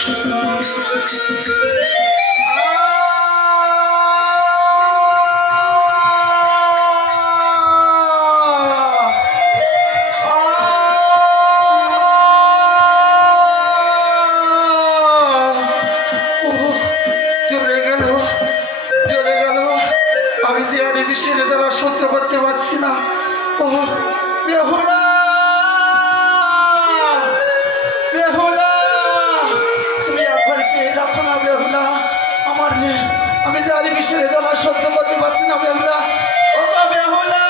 আমি দেয়ারে বিশ্বের দ্বারা সহ্য করতে পারছি না। ও বেহুলা। বিশ্বের দলার সহ্য করতে পারছি না বেহুলা। ও বেহুলা।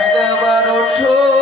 একবার ওঠো